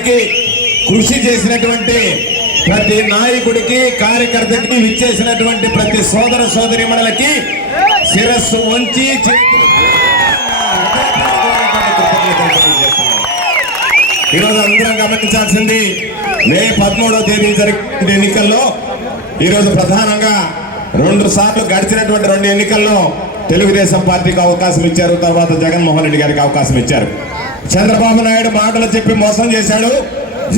రాష్ట్రానికి కృషి చేసినటువంటి ప్రతి నాయకుడికి కార్యకర్తకి విచ్చేసినటువంటి ప్రతి సోదర సోదరీమణులకి శిరస్సు వంచి ఈరోజు అందరం గమనించాల్సింది మే 13వ తేదీ జరిగిన ఎన్నికల్లో ఈరోజు ప్రధానంగా 2 సార్లు గడిచినటువంటి 2 ఎన్నికల్లో తెలుగుదేశం పార్టీకి అవకాశం ఇచ్చారు, తర్వాత జగన్మోహన్ రెడ్డి గారికి అవకాశం ఇచ్చారు. చంద్రబాబు నాయుడు మాటలు చెప్పి మోసం చేశాడు.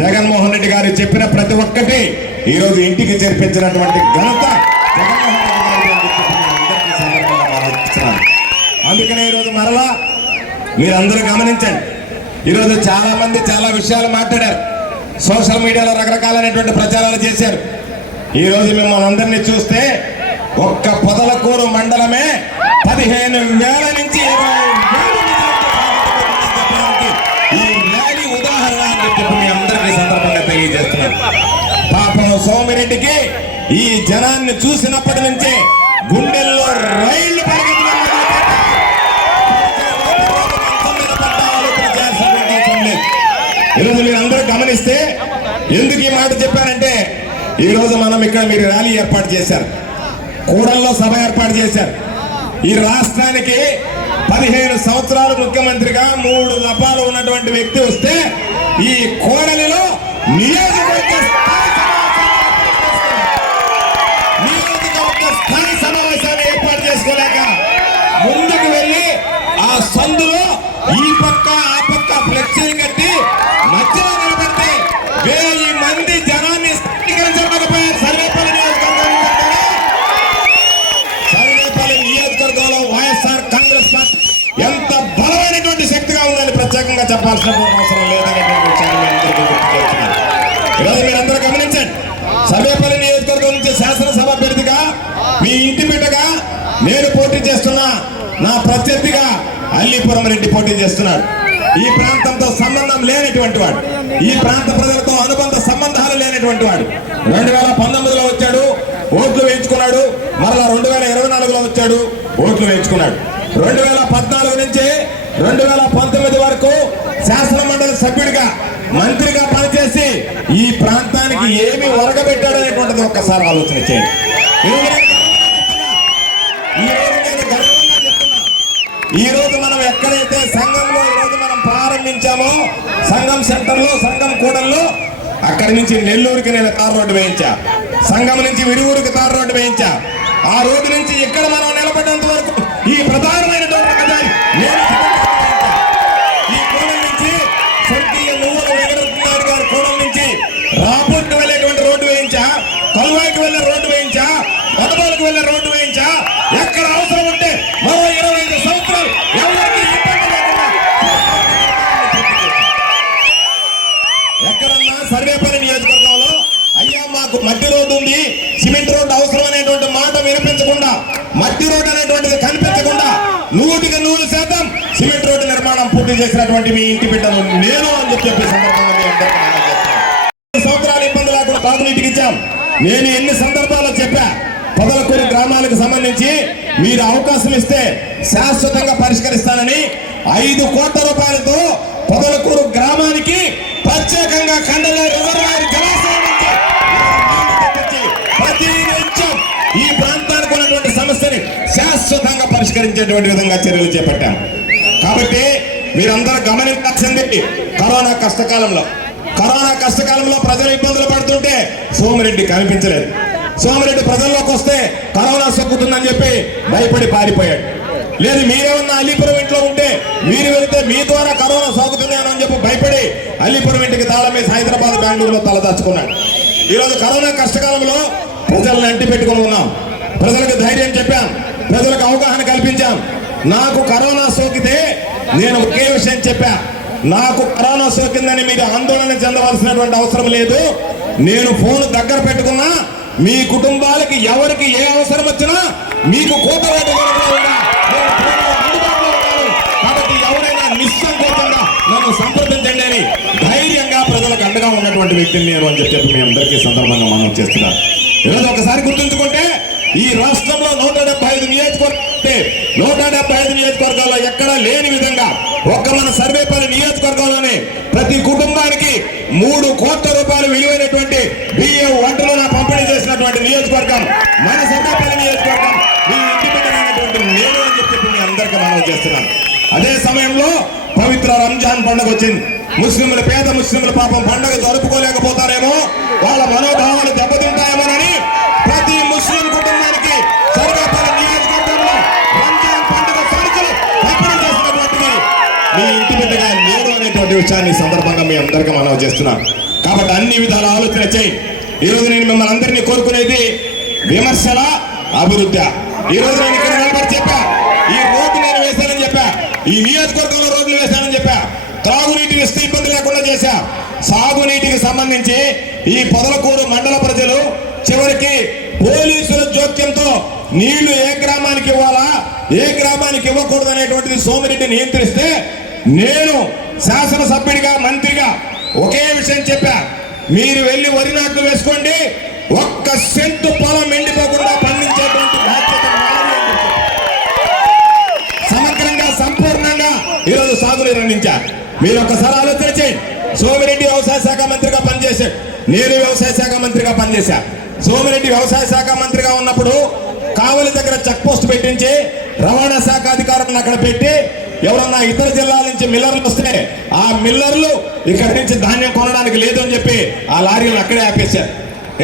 జగన్మోహన్ రెడ్డి గారు చెప్పిన ప్రతి ఒక్కటి ఈరోజు ఇంటికి చేర్పించినటువంటి ఘనత అందుకనే ఈరోజు మరలా మీరందరూ గమనించండి. ఈరోజు చాలా మంది చాలా విషయాలు మాట్లాడారు, సోషల్ మీడియాలో రకరకాలైనటువంటి ప్రచారాలు చేశారు. ఈరోజు మిమ్మల్ని అందరినీ చూస్తే ఒక్క పొదలకూరు మండలమే 15,000 నుంచి 20,000 ఈ ర్యాలీ ఉదాహరణ అని చెప్పి మీ అందరికీ సందర్భంగా తెలియజేస్తున్నాను. పాపం సోమిరెడ్డికి ఈ జనాన్ని చూసినప్పటి నుంచే గుండెల్లో రైళ్లు ఈరోజు మీరు అందరూ గమనిస్తే ఎందుకు ఈ మాట చెప్పానంటే, ఈరోజు మనం ఇక్కడ మీరు ర్యాలీ ఏర్పాటు చేశారు, కూడల్లో సభ ఏర్పాటు చేశారు. ఈ రాష్ట్రానికి 15 సంవత్సరాలు ముఖ్యమంత్రిగా 3 దఫాలు ఉన్నటువంటి వ్యక్తి వస్తే ఈ కోడలిలో నియోజకవర్గ స్థాయి సమావేశాన్ని ఏర్పాటు చేసుకోలేక ముందుకు వెళ్ళి ఆ సందులో ఈ పక్క ఆ పక్క ఫ్లెక్సీని కట్టి మధ్యలో నిలబెట్టి 1000 మంది జనాన్ని స్థిరీకరించకపోయారు. సర్వేపల్లి నియోజకవర్గంలో వైఎస్ఆర్ కాంగ్రెస్ పార్టీ ఎంత బలమైనటువంటి శక్తిగా ఉందని ప్రత్యేకంగా చెప్పాల్సిన అవసరం లేదనేటువంటి విషయాన్ని మీ అందరికీ గుర్తు చేస్తున్నాను. ఈరోజు మీరందరూ గమనించండి, సర్వేపల్లి నియోజకవర్గం నుంచి శాసనసభ అభ్యర్థిగా మీ ఇంటి బిడ్డగా నేను పోటీ చేస్తున్నా, నా ప్రత్యర్థిగా అల్లీపురం రెడ్డి పోటీ చేస్తున్నాడు. ఈ ప్రాంతంతో సంబంధం లేనటువంటి వాడు, ఈ ప్రాంత ప్రజలతో అనుబంధ సంబంధాలు లేనటువంటి వాడు. 2019లో వచ్చాడు, ఓట్లు వేయించుకున్నాడు. మరలా 2024లో వచ్చాడు, ఓట్లు వేయించుకున్నాడు. 2014 నుంచి 2019 వరకు శాసన మండలి సభ్యుడిగా మంత్రిగా పనిచేసి ఈ ప్రాంతానికి ఏమి ఒరగబెట్టాడు అనేటువంటిది ఒక్కసారి ఆలోచన చేయండి. ఈ రోజు మనం ఎక్కడైతే సంఘంలో ఈరోజు మనం ప్రారంభించామో, సంఘం సెంటర్లో, సంఘం కూడల్లో, అక్కడి నుంచి నెల్లూరుకి నేను తార్ రోడ్డు వేయించా, సంఘం నుంచి విరువురికి తార్ రోడ్డు వేయించా. ఆ రోడ్డు నుంచి ఇక్కడ మనం నిలబడేంత వరకు ఈ ప్రధానమైనటువంటి కదాయి ఈ కూడల నుంచి సొంతీయ నువ్వుల వెంకటరత్నాయుడు గారి కూడల నుంచి రాపూర్కి వెళ్ళేటువంటి రోడ్డు వేయించా, కల్వాయికి వెళ్ళే రోడ్డు వేయించా, వదబాలకు వెళ్ళే రోడ్డు వేయించా. ఎక్కడ అవసరం ఉంటే మరో 25 సంవత్సరాలు ఎవరికి ఇబ్బంది లేకుండా ఎక్కడన్నా సర్వేపల్లి నియోజకవర్గంలో అయ్యా మాకు మట్టి రోడ్డు ఉంది, సిమెంట్ రోడ్డు అవసరం అనేటువంటి మాట వినిపించకుండా, మట్టి రోడ్డు అనేటువంటిది కనిపించకుండా 100% సిమెంట్ రోడ్డు నిర్మాణం పూర్తి చేసినటువంటి మీ ఇంటి బిడ్డను నేను అని చెప్పి సందర్భంగా మీ అందరికీ సంవత్సరాలు ఇబ్బంది లేకుండా తాగునీటికి ఇచ్చాం. నేను ఎన్ని సందర్భాల్లో చెప్పా, పొదలకూరు గ్రామాలకు సంబంధించి మీరు అవకాశం ఇస్తే శాశ్వతంగా పరిష్కరిస్తానని 5 కోట్ల రూపాయలతో పొదలకూరు గ్రామానికి ప్రత్యేకంగా కండల రిజర్వాయర్ జలాశయం ప్రతి నిత్యం ఈ ప్రాంతానికి ఉన్నటువంటి సమస్యని శాశ్వతంగా పరిష్కరించేటువంటి విధంగా చర్యలు చేపట్టాం. కాబట్టి మీరందరూ గమనించాల్సింది, కరోనా కష్టకాలంలో ప్రజలు ఇబ్బందులు పడుతుంటే సోమిరెడ్డి కనిపించలేదు. సోమిరెడ్డి ప్రజల్లోకి వస్తే కరోనా సోకుతుందని చెప్పి భయపడి పారిపోయాడు. లేదు మీరేమన్నా అల్లీపురం ఇంట్లో ఉంటే మీరు వెళితే మీ ద్వారా కరోనా సోకుతుంది అని చెప్పి భయపడి అల్లీపురం ఇంటికి తాళం వేసి హైదరాబాద్, బెంగళూరులో తలదాచుకున్నాడు. ఈరోజు కరోనా కష్టకాలంలో ప్రజలను అంటి పెట్టుకుని ఉన్నాం, ప్రజలకు ధైర్యం చెప్పాం, ప్రజలకు అవగాహన కల్పించాం. నాకు కరోనా సోకితే నేను ఒకే విషయం చెప్పా, నాకు కరోనా సోకిందని మీరు ఆందోళన చెందవలసినటువంటి అవసరం లేదు. నేను ఫోన్ దగ్గర పెట్టుకున్నా, మీ కుటుంబాలకి ఎవరికి ఏ అవసరం వచ్చినా మీకు కోతరాటు కాబట్టి ఎవరైనా నిస్సంకోచంగా నన్ను సంప్రదించండి అని ధైర్యంగా ప్రజలకు అండగా ఉన్నటువంటి వ్యక్తిని నేను అని చెప్పి మీ అందరికీ సందర్భంగా మనం చేస్తున్నాను. ఈరోజు ఒకసారి గుర్తుంచుకుంటే ఈ రాష్ట్రంలో 175 నియోజకవర్గాల్లో ఎక్కడా లేని విధంగా ఒక్క మన సర్వేపల్లి నియోజకవర్గంలోనే ప్రతి కుటుంబానికి 3 కోట్ల రూపాయలు విలువైనటువంటి బియ్యం వంటలు పంపిణీ చేసినటువంటి నియోజకవర్గం మన సర్వేపల్లి నియోజకవర్గం. మీ ఇంటి బిడ్డలైనటువంటి నేను అని చెప్పి మీ అందరికీ మనవి చేస్తున్నాను. అదే సమయంలో పవిత్ర రంజాన్ పండుగ వచ్చింది. ముస్లింలు, పేద ముస్లింలు పాపం పండుగ జరుపుకోలేకపోతారేమో, వాళ్ళ మనోభావాలు దెబ్బతింటాయేమోనని ప్రతి ముస్లిం కుటుంబానికి సర్వేపల్లి నియోజకవర్గంలో రంజాన్ పండుగ సరుకులు పంపిణీ చేసినటువంటిది మీ ఇంటి బిడ్డగా నేను అనేటువంటి విషయాన్ని సందర్భంగా మీ అందరికీ మనవి చేస్తున్నాను. కాబట్టి అన్ని విధాల ఆలోచన చేయి. ఈరోజు నేను మిమ్మల్ని అందరినీ కోరుకునేది విమర్శల అభివృద్ధి. ఈరోజు నేను ఇక్కడ నిలబడి చెప్పా, ఈ రోడ్డు నేను వేశానని చెప్పా, ఈ నియోజకవర్గంలో రోడ్లు వేశానని చెప్పా, త్రాగునీటిని ఇస్తే ఇబ్బంది లేకుండా చేశా. సాగునీటికి సంబంధించి ఈ పొదలకూరు మండల ప్రజలు చివరికి పోలీసుల జోక్యంతో నీళ్లు ఏ గ్రామానికి ఇవ్వాలా, ఏ గ్రామానికి ఇవ్వకూడదు అనేటువంటిది సోమిరెడ్డి నియంత్రిస్తే నేను శాసనసభ్యుడిగా, మంత్రిగా ఒకే విషయం చెప్పా, మీరు వెళ్ళి వరి నాట్లు వేసుకోండి, ఒక్క సెంటు పొలం ఎండిపోకుండా పండించేటువంటి బాధ్యత నాది అని చెప్పారు. సమగ్రంగా, సంపూర్ణంగా ఈరోజు సాగునీరు అందించారు. మీరు ఒక్కసారి ఆలోచన చేయండి. సోమిరెడ్డి వ్యవసాయ శాఖ మంత్రిగా పనిచేశాడు, నేను వ్యవసాయ శాఖ మంత్రిగా పనిచేశా. సోమిరెడ్డి వ్యవసాయ శాఖ మంత్రిగా ఉన్నప్పుడు కావలి దగ్గర చెక్ పోస్ట్ పెట్టించి రవాణా శాఖ అధికారులను అక్కడ పెట్టి ఎవరన్నా ఇతర జిల్లాల నుంచి మిల్లర్లు వస్తే ఆ మిల్లర్లు ఇక్కడి నుంచి ధాన్యం కొనడానికి లేదు అని చెప్పి ఆ లారీలను అక్కడే ఆపేశారు.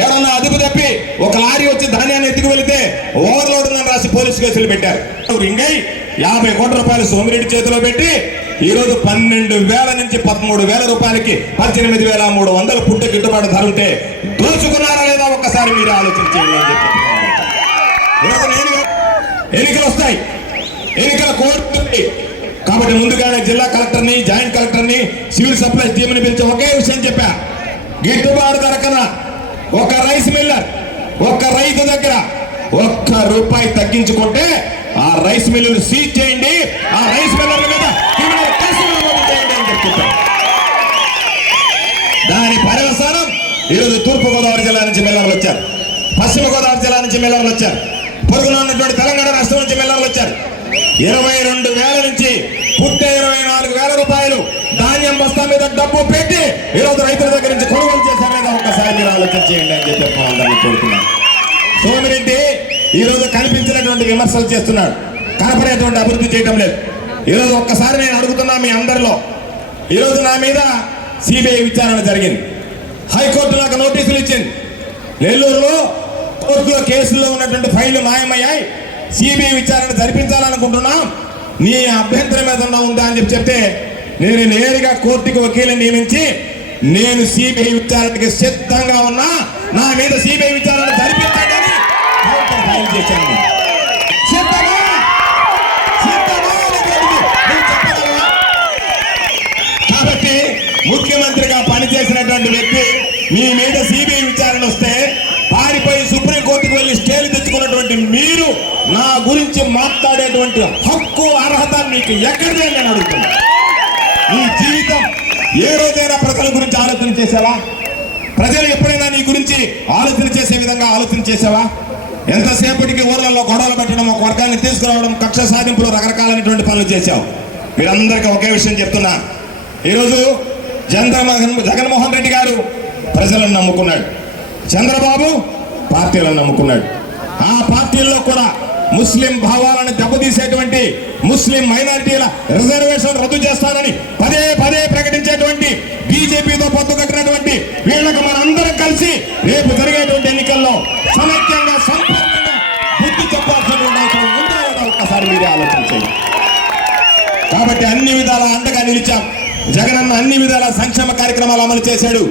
ఎవరన్నా అదుపు తప్పి ఒక లారీ వచ్చి ధాన్యాన్ని ఎత్తుకు వెళితే ఓవర్లోడ్ ఉందని రాసి పోలీసు కేసులు పెట్టారు. ఇంకై 50 కోట్ల రూపాయలు సోమిరెడ్డి చేతిలో పెట్టి ఈరోజు 12,000 నుంచి 13,000 రూపాయలకి 18,300 పుట్ట గిట్టుబాటు ధర ఉంటే దోచుకున్నారా లేదా ఒక్కసారి మీరు ఆలోచించండి అని చెప్పి. ఈరోజు ఎన్నికలు వస్తాయి, ఎన్నికల కోడ్ ఉంది. కాబట్టి ముందుగానే జిల్లా కలెక్టర్ని, జాయింట్ కలెక్టర్ని, సివిల్ సప్లైస్ టీంని పిలిచి ఒకే విషయం చెప్పా, గిట్టుబాటు ధర కన్నా ఒక రైస్ మిల్లర్, ఒక్క రైతు దగ్గర ₹1 తగ్గించుకుంటే ఆ రైస్ మిల్లును సీజ్ చేయండి, ఆ రైస్ మిల్లర్ల మీద క్రిమినల్ కేసులు నమోదు చేయండి అని చెప్తున్నారు. దాని పర్యవసానం ఈరోజు తూర్పుగోదావరి జిల్లా నుంచి మిల్లర్లు వచ్చారు, పశ్చిమ గోదావరి జిల్లా నుంచి మిల్లర్లు వచ్చారు, పొరుగున ఉన్నటువంటి తెలంగాణ రాష్ట్రం నుంచి మిల్లర్లు వచ్చారు. 22,000 నుంచి పుట్టే 24,000 రూపాయలు ధాన్యం బస్తా మీద డబ్బు పెట్టి ఈరోజు రైతుల దగ్గర నుంచి కొనుగోలు చేశారనేది ఒక్కసారి మీరు ఆలోచన చేయండి అని చెప్పి అందరినీ కోరుతున్నాను. సోమిరెడ్డి ఈరోజు కనిపించినటువంటి విమర్శలు చేస్తున్నాడు, కనపడేటువంటి అభివృద్ధి చేయడం లేదు. ఈరోజు ఒక్కసారి నేను అడుగుతున్నా మీ అందరిలో, ఈరోజు నా మీద సిబిఐ విచారణ జరిగింది, హైకోర్టు నాకు నోటీసులు ఇచ్చింది. నెల్లూరులో కోర్టులో కేసుల్లో ఉన్నటువంటి ఫైళ్లు మాయమయ్యాయి, సిబిఐ విచారణ జరిపించాలనుకుంటున్నాం, నీ అభ్యంతరం ఏదన్నా ఉందా అని చెప్తే నేను నేరుగా కోర్టుకి వకీలను నియమించి నేను సిబిఐ విచారణకి సిద్ధంగా ఉన్నా, నా మీద సిబిఐ విచారణ జరిపించాలని ఫైల్ చేశాను. కాబట్టి ముఖ్యమంత్రిగా పనిచేసినటువంటి వ్యక్తి మీ మీద సిబిఐ విచారణ వస్తే పారిపోయి సుప్రీంకోర్టుకు వెళ్లి స్టేలు తెచ్చుకున్నటువంటి మీరు నా గురించి మాట్లాడేటువంటి హక్కు, అర్హత మీకు ఎక్కడిదే నేను అడుగుతున్నా. నీ జీవితం ఏ రోజైనా ప్రజల గురించి ఆలోచన చేసావా? ప్రజలు ఎప్పుడైనా నీ గురించి ఆలోచన చేసే విధంగా ఆలోచన చేసావా? ఎంతసేపటికి ఊర్లలో గొడవలు పెట్టడం, ఒక వర్గాన్ని తీసుకురావడం, కక్ష సాధింపులు, రకరకాలైనటువంటి పనులు చేశావు. మీరందరికీ ఒకే విషయం చెప్తున్నా, ఈరోజు జగన్మోహన్ రెడ్డి గారు ప్రజలను నమ్ముకున్నాడు, చంద్రబాబు పార్టీలను నమ్ముకున్నాడు. ఆ పార్టీల్లో కూడా ముస్లిం భావాలను దెబ్బతీసేటువంటి, ముస్లిం మైనారిటీల రిజర్వేషన్ రద్దు చేస్తానని పదే పదే ప్రకటించేటువంటి, బీజేపీతో పొత్తు కట్టినటువంటి వీళ్ళకు మనందరం కలిసి రేపు జరిగేటువంటి ఎన్నికల్లో సమైక్యంగా, సంపూర్ణంగా బుద్ధి చెప్పాల్సినటువంటి అవసరం ఉందా లేదా ఒక్కసారి మీరే ఆలోచన చేయండి. కాబట్టి అన్ని విధాల అండగా నిలిచాం. జగనన్న అన్ని విధాల సంక్షేమ కార్యక్రమాలు అమలు చేశాడు.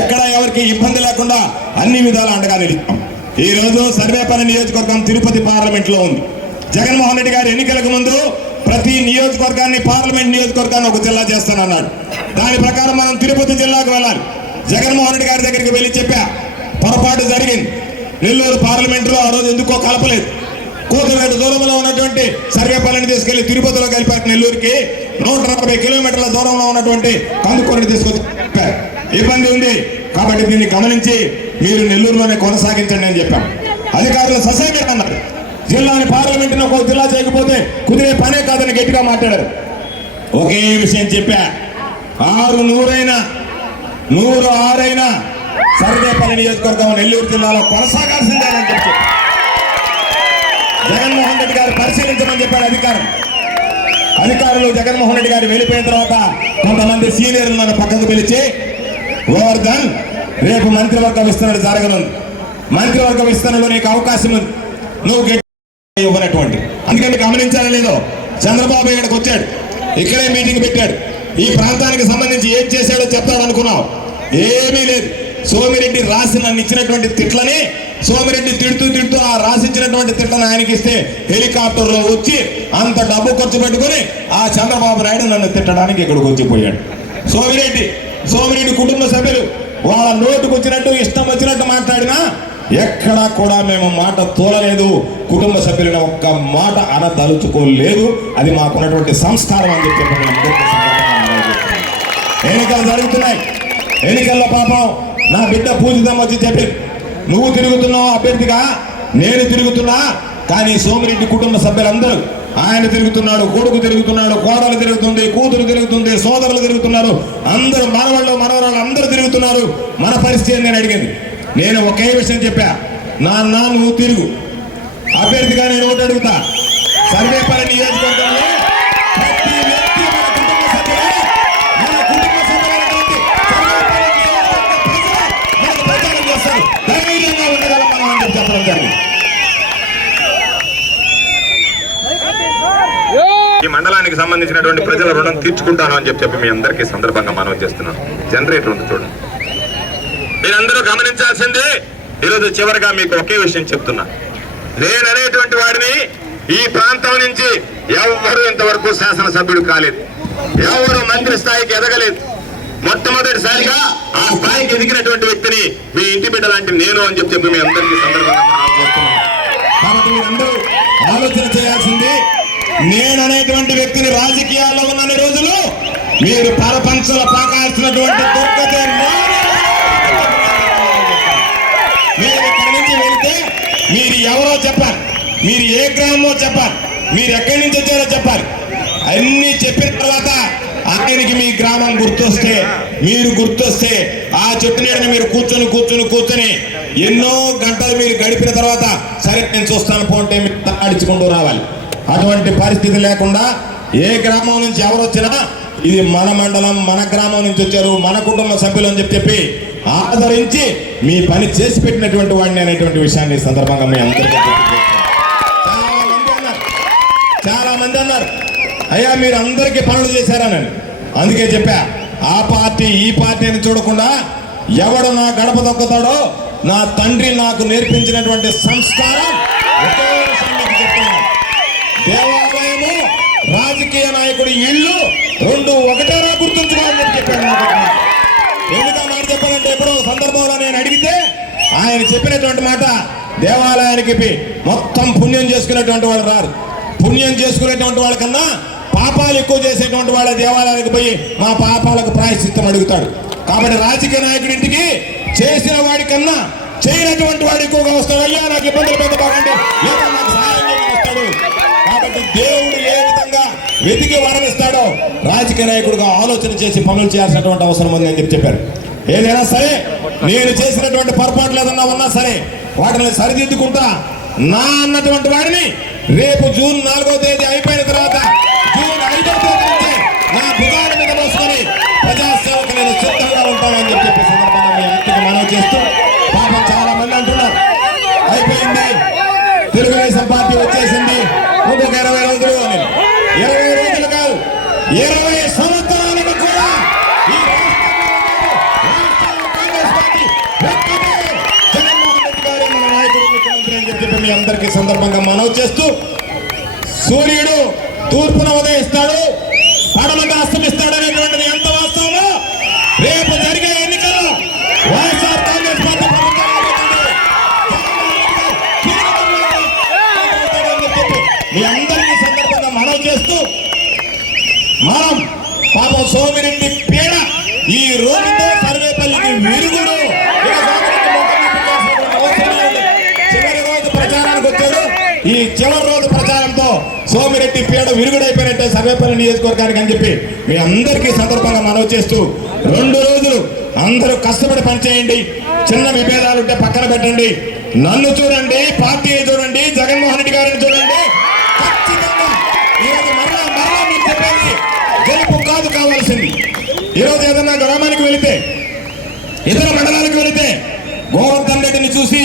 ఎక్కడ ఎవరికి ఇబ్బంది లేకుండా అన్ని విధాల అండగా నిలిచాం. ఈ రోజు సర్వేపల్లి నియోజకవర్గం తిరుపతి పార్లమెంట్ లో ఉంది. జగన్మోహన్ రెడ్డి గారు ఎన్నికలకు ముందు ప్రతి నియోజకవర్గాన్ని, పార్లమెంట్ నియోజకవర్గాన్ని ఒక జిల్లా చేస్తానన్నాడు. దాని ప్రకారం మనం తిరుపతి జిల్లాకు వెళ్ళాలి. జగన్మోహన్ రెడ్డి గారి దగ్గరికి వెళ్ళి చెప్పా, పొరపాటు జరిగింది. నెల్లూరు పార్లమెంట్ లో ఆ రోజు ఎందుకో కలపలేదు. కోతవేట దూరంలో ఉన్నటువంటి సర్వేపల్లిని తీసుకెళ్లి తిరుపతిలో కలిపారు. నెల్లూరుకి 140 కిలోమీటర్ల దూరంలో ఉన్నటువంటి కందుకూరిని తీసుకొచ్చి ఇబ్బంది ఉంది కాబట్టి దీన్ని గమనించి మీరు నెల్లూరులోనే కొనసాగించండి అని చెప్పాం. అధికారులు ససేమిరా అన్నారు. జిల్లాని పార్లమెంటును ఒక జిల్లా చేయకపోతే కుదిరే పనే కాదని గట్టిగా మాట్లాడారు. ఒకే విషయం చెప్పా, 600 106 సర్వేపల్లి నియోజకవర్గం నెల్లూరు జిల్లాలో కొనసాగాల్సిందే అని చెప్పి జగన్మోహన్ రెడ్డి గారు పరిశీలించమని చెప్పాడు అధికారులు. జగన్మోహన్ రెడ్డి గారు వెళ్ళిపోయిన తర్వాత కొంతమంది సీనియర్లు నన్ను పక్కకు పిలిచి, గోవర్ధన్ రేపు మంత్రివర్గ విస్తరణ జరగనుంది, మంత్రివర్గ విస్తరణలో నీకు అవకాశం ఉంది, నువ్వు ఇవ్వనటువంటి. అందుకని గమనించాలి లేదో, చంద్రబాబు ఇక్కడికి వచ్చాడు, ఇక్కడే మీటింగ్ పెట్టాడు, ఈ ప్రాంతానికి సంబంధించి ఏం చేశాడో చెప్తాడు అనుకున్నావు, ఏమీ లేదు. సోమిరెడ్డి రాసి నన్ను ఇచ్చినటువంటి తిట్లని సోమిరెడ్డి తిడుతూ ఆ రాసిచ్చినటువంటి తిట్లను ఆయనకి ఇస్తే హెలికాప్టర్లో వచ్చి అంత డబ్బు ఖర్చు పెట్టుకుని ఆ చంద్రబాబు నాయుడు నన్ను తిట్టడానికి ఇక్కడికి వచ్చిపోయాడు. సోమిరెడ్డి కుటుంబ సభ్యులు వాళ్ళ నోటుకు వచ్చినట్టు ఇష్టం వచ్చినట్టు మాట్లాడినా ఎక్కడా కూడా మేము మాట తోలలేదు, కుటుంబ సభ్యులను ఒక్క మాట అనదలుచుకోలేదు. అది మాకున్నటువంటి సంస్కారం అని చెప్పి ఎన్నికలు జరుగుతున్నాయి. ఎన్నికల్లో పాపం నా బిడ్డ పూజితం వచ్చి చెప్పి, నువ్వు తిరుగుతున్నావు అభ్యర్థిగా, నేను తిరుగుతున్నా, కానీ సోమిరెడ్డి కుటుంబ సభ్యులందరూ, ఆయన తిరుగుతున్నాడు, కొడుకు తిరుగుతున్నాడు, కోడలు తిరుగుతుంది, కూతురు తిరుగుతుంది, సోదరులు తిరుగుతున్నారు, అందరూ మనవరాళ్ళు అందరూ తిరుగుతున్నారు. మన పరిస్థితి నేను అడిగింది. నేను ఒకే విషయం చెప్పా, నాన్న నువ్వు తిరుగు, అభ్యర్థిగా నేను ఒకటి అడుగుతా, సర్వేపల్లి నియోజకవర్గంలో ప్రతి వ్యక్తి మన కుటుంబ సభ్యులైనటువంటి మనకు ప్రచారం చేస్తారు, ధైర్యంగా ఉండగలం మనం అని చెప్పి చెప్పడం జరిగింది. ఈ మండలానికి సంబంధించినటువంటి ప్రజల రుణం తీర్చుకుంటాను అని చెప్పి మీ అందరికీ సందర్భంగా మనం చేస్తున్నాం. జనరేటర్ ఉంది చూడండి, మీరందరూ గమనించాల్సిందే. ఈరోజు చివరిగా మీకు ఒకే విషయం చెప్తున్నా, నేను అనేటువంటి వాడిని ఈ ప్రాంతం నుంచి ఎవరు ఇంతవరకు శాసనసభ్యుడు కాలేదు, ఎవరు మంత్రి స్థాయికి ఎదగలేదు. మొట్టమొదటిసారిగా ఆ స్థాయికి ఎదిగినటువంటి వ్యక్తిని మీ ఇంటి బిడ్డ లాంటి నేను అని చెప్పి మీ అందరికీ సందర్భంగా మనం చేస్తున్నాం. కాబట్టి మీరందరూ ఆలోచన చేయాల్సింది, నేను అనేటువంటి వ్యక్తిని రాజకీయాల్లో ఉన్న రోజులు మీరు పరపంచలో పాకాల్సినటువంటి దొరకతే. మీరు ఇక్కడి నుంచి వెళ్తే మీరు ఎవరో చెప్పాలి, మీరు ఏ గ్రామమో చెప్పాలి, మీరు ఎక్కడి నుంచి వచ్చారో చెప్పాలి. అన్ని చెప్పిన తర్వాత ఆయనకి మీ గ్రామం గుర్తొస్తే, మీరు గుర్తొస్తే ఆ చెట్టు నీడని మీరు కూర్చొని ఎన్నో గంటలు మీరు గడిపిన తర్వాత సరే నేను చూస్తాను పోంటే మీరు తాడించుకుంటూ రావాలి. అటువంటి పరిస్థితి లేకుండా ఏ గ్రామం నుంచి ఎవరు వచ్చినా ఇది మన మండలం, మన గ్రామం నుంచి వచ్చారు, మన కుటుంబ సభ్యులు అని చెప్పి ఆదరించి మీ పని చేసి పెట్టినటువంటి వాడిని అనేటువంటి విషయాన్ని సందర్భంగా మీ అందరికీ చాలా మంది అన్నారు, అయ్యా మీరు అందరికీ పనులు చేశారని. అందుకే చెప్పా, ఆ పార్టీ ఈ పార్టీ అని చూడకుండా ఎవడు నా గడప దొక్కుతాడో నా తండ్రి నాకు నేర్పించినటువంటి సంస్కారం ఒకే విషయాన్ని చెప్తున్నాను. దేవాలయము, రాజకీయ నాయకుడి ఇళ్ళు రెండు ఒకటేరా గుర్తుంచుకోవాలని చెప్పాను. ఎందుకు మాట చెప్పాలంటే ఎప్పుడో సందర్భంలో నేను అడిగితే ఆయన చెప్పినటువంటి మాట, దేవాలయానికి మొత్తం పుణ్యం చేసుకునేటువంటి వాళ్ళు రారు, పుణ్యం చేసుకునేటువంటి వాళ్ళకన్నా పాపాలు ఎక్కువ చేసేటువంటి వాళ్ళ దేవాలయానికి పోయి మా పాపాలకు ప్రాయశ్చిత్తం అడుగుతాడు. కాబట్టి రాజకీయ నాయకుడి ఇంటికి చేసిన వాడికన్నా చేయనటువంటి వాడు ఎక్కువగా వస్తాడు. అయ్యా నాకు ఇబ్బందులు పెట్టబాకండి, లేదా నాకు సహాయం చేయడం వస్తాడు. కాబట్టి దేవుడు ఏ విధంగా వెతికి వరమిస్తాడో రాజకీయ నాయకుడిగా ఆలోచన చేసి పనులు చేయాల్సినటువంటి అవసరం ఉంది అని చెప్పారు. ఏదైనా సరే నేను చేసినటువంటి పొరపాట్లు ఏదన్నా ఉన్నా సరే వాటిని సరిదిద్దుకుంటా నా అన్నటువంటి వాడిని రేపు జూన్ 4వ తేదీ అయిపోయిన తర్వాత జూన్ 5వ తేదీ నుంచి నా భుజాల మీద మోసుకొని ప్రజాసేవకు నేను సిద్ధంగా ఉంటానని చెప్పి సందర్భంగా మీ అందరికీ మనవి చేస్తూ, పాపం చాలా మంది అంటున్నారు అయిపోయింది తెలుగుదేశం పార్టీ వచ్చేసింది ఇంకొక 20 రోజులు అని. 20 రోజులు కాదు, 20 సంవత్సరాలకు కూడా ఈ కాంగ్రెస్ పార్టీ జగన్మోహన్ రెడ్డి గారు మన నాయకుడు ముఖ్యమంత్రి అని చెప్పి మీ అందరికీ సందర్భంగా మనవి చేస్తూ, సూర్యుడు తూర్పున ఉదయిస్తాడు, పడమట అస్తమిస్తాడు అనేటువంటిది ఎంత వాస్తవమో రేపు జరిగే ఎన్నికల్లో వైఎస్ఆర్ కాంగ్రెస్ పార్టీ మీ అందరికీ సందర్భంగా మనవి చేస్తూ, మనం పాపం సోమిరెడ్డి పీడ ఈ రోజుతో సర్వేపల్లికి విరుగుడు. చివరి రోజు ప్రచారానికి వచ్చాడు, ఈ చివరి రోజు ప్రచారంతో సోమిరెడ్డి పీడ విరుగుడైపోయినట్టే సర్వేపల్లి నియోజకవర్గానికి అని చెప్పి మీ అందరికీ సందర్భంగా మనవి చేస్తూ 2 రోజులు అందరూ కష్టపడి పనిచేయండి. చిన్న విభేదాలు ఉంటే పక్కన పెట్టండి. నన్ను చూడండి, పార్టీని చూడండి, జగన్మోహన్ రెడ్డి గారిని చూడండి. ఖచ్చితంగా ఈరోజు మరలా మీరు చెప్పేది గెలుపు కాదు కావాల్సింది. ఈరోజు ఏదన్నా గ్రామానికి వెళితే, ఇతర మండలానికి వెళితే గోవర్ధన్ రెడ్డిని చూసి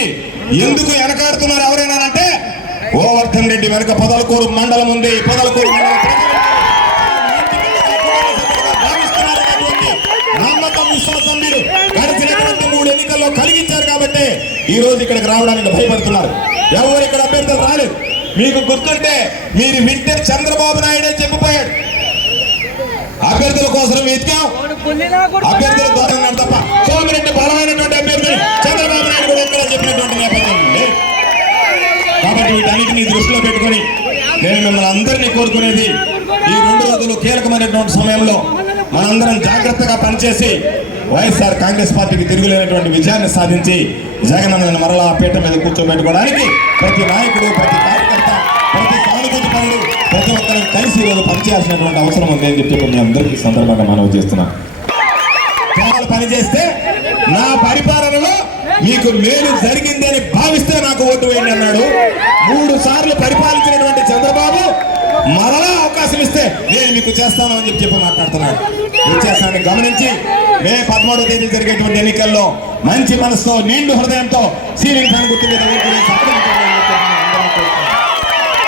ఎందుకు వెనకాడుతున్నారు ఎవరైనా అంటే, గోవర్ధన్ రెడ్డి వెనక పొదలకూరు మండలం ఉంది. పొదలకూరు మండలం భావిస్తున్నారనేటువంటి నమ్మకం విశ్వాసం మీరు గడిచినటువంటి 3 ఎన్నికల్లో కలిగించారు కాబట్టి ఈ రోజు ఇక్కడికి రావడానికి భయపడుతున్నారు. ఎవరు ఇక్కడ అభ్యర్థులు రాలేదు. మీకు గుర్తుంటే మీరు వింటే చంద్రబాబు నాయుడే చెప్పిపోయాడు, అభ్యర్థుల కోసం వెతికాం, అభ్యర్థుల ద్వారా తప్ప సోమిరెడ్డి బలమైనటువంటి అభ్యర్థులు చంద్రబాబు నాయుడు కూడా ఎక్కడ చెప్పినటువంటి నేపథ్యం లేదు. కాబట్టి వీటన్నిటిని దృష్టిలో పెట్టుకుని నేను మిమ్మల్ని అందరినీ కోరుకునేది, ఈ 2 రోజులు కీలకమైనటువంటి సమయంలో మనందరం జాగ్రత్తగా పనిచేసి వైఎస్ఆర్ కాంగ్రెస్ పార్టీకి తిరుగులేనటువంటి విజయాన్ని సాధించి జగనన్నను మరలా పీట మీద కూర్చోబెట్టుకోవడానికి ప్రతి నాయకుడు, ప్రతి కార్యకర్త, ప్రతి సానుభూతి పనులు ప్రతి ఒక్కరు కలిసి ఈరోజు పనిచేయాల్సినటువంటి అవసరం ఉంది అని చెప్పి మీ అందరికీ సందర్భంగా మనవి చేస్తున్నాను. పనిచేస్తే నా పరిపాలనలో మీకు మేలు జరిగింది అని భావిస్తే నాకు ఓటు వేయండి అన్నాడు. 3 సార్లు పరిపాలించినటువంటి చంద్రబాబు మరలా అవకాశం ఇస్తే నేను మీకు చేస్తాను అని చెప్పి మాట్లాడుతున్నాడు. వ్యత్యాసాన్ని గమనించి మే 13వ తేదీ జరిగేటువంటి ఎన్నికల్లో మంచి మనసుతో, నిండు హృదయంతో సీలింగ్ ఫ్యాన్ గుర్తు మీద ఓటు వేసి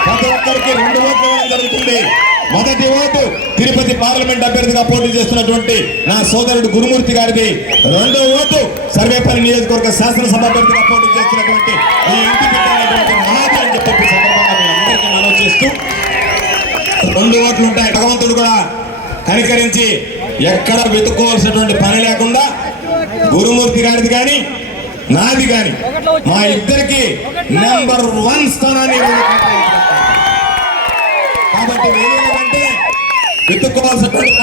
ప్రతి ఒక్కరికి 2 ఓట్లు వేయడం జరుగుతుంది. మొదటి ఓటు తిరుపతి పార్లమెంట్ అభ్యర్థిగా పోటీ చేస్తున్నటువంటి నా సోదరుడు గురుమూర్తి గారిది. 2వ ఓటు సర్వేపల్లి నియోజకవర్గ శాసనసభ అభ్యర్థిగా పోటీ చేస్తున్నటువంటి ఈ ఇంటి పెట్టినటువంటి నాది అని చెప్పి సందర్భంగా మీ అందరికీ మనవి చేస్తూ 2 ఓట్లు ఉంటాయి. భగవంతుడు కూడా కనికరించి ఎక్కడ వెతుక్కోవాల్సినటువంటి పని లేకుండా గురుమూర్తి గారిది కానీ నాది కానీ మా ఇద్దరికి నెంబర్ 1 స్థానాన్ని కాబట్టి వెతుక్కోవాల్సినటువంటి